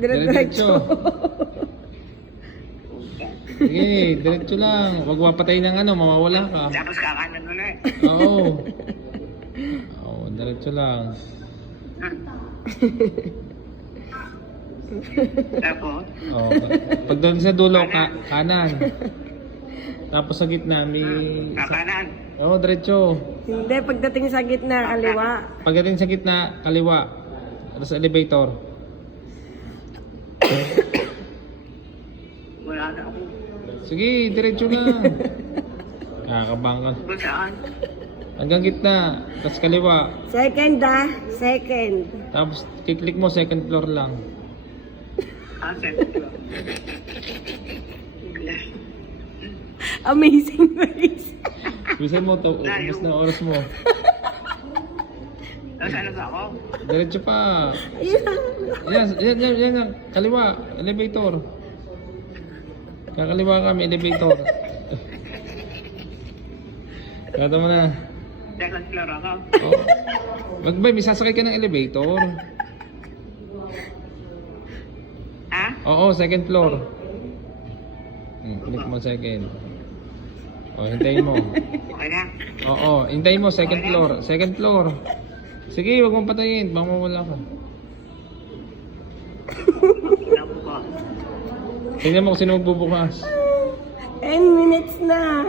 Diretso. Sige, diretso lang. Huwag mapatay ng ano, mawawala ka. Tapos kakanan mo na eh. Oo. Oo, diretso lang. Tapos, Oo. Pag doon sa dulo, kanan. Tapos sa gitna, may... kakanan. Oo, diretso. Hindi, pagdating sa gitna, kaliwa. Pagdating sa gitna, kaliwa. Sa elevator. Wala na ako. Sige, diretso lang. Kakabang ka. Kung saan? Hanggang gitna, tapos kaliwa. Second second. Tapos kiklik mo, second floor lang. Second floor. Amazing Grace. Bisan mo to, ubus na oras mo. Saan na ba ako? Diretso pa. Ayan. Yan. Kaliwa, elevator. Kakaliwa kami, elevator. Kata mo na. Second floor ako. Oh. Magbay, may sasakay ka ng elevator. Ha? Oo, second floor. Click mo second. Oh, hintayin mo. Okay na. Oo, hintayin mo, second floor. Second floor. Sige, huwag mong patayin. Baka mawala ka. Wala ko ba? Tingnan mo kung sino magbubukas. 10 minutes na.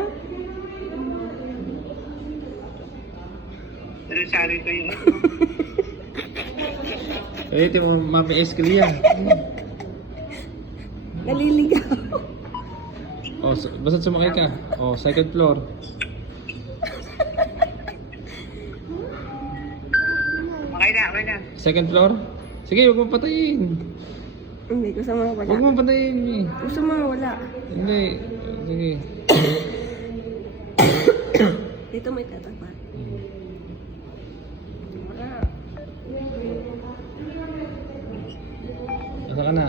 Pero sorry ko yun. Eh, ito mo, mami escalier. Naliligaw. Oh, basta sumakay ka. Oh, second floor. Okay na. Second floor? Sige, huwag mong patayin. Hindi, gusto mo wala. Huwag mong patayin eh. Gusto mo wala. Hindi. Sige. Dito may tatapat. Wala. Asa ka na?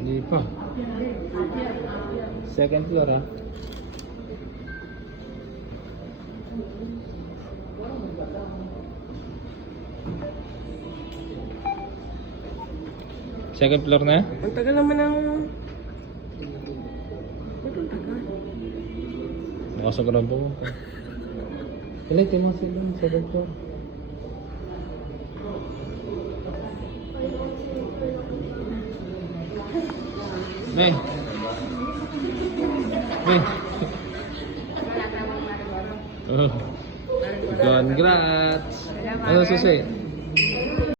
Hindi pa. Second floor ah. Second floor na? Ang tagal naman ng... Ba't ang tagal? Nakasagrabo mo. Ilay, mo sila. Second floor. May. Oh. Congrats. Ano susi?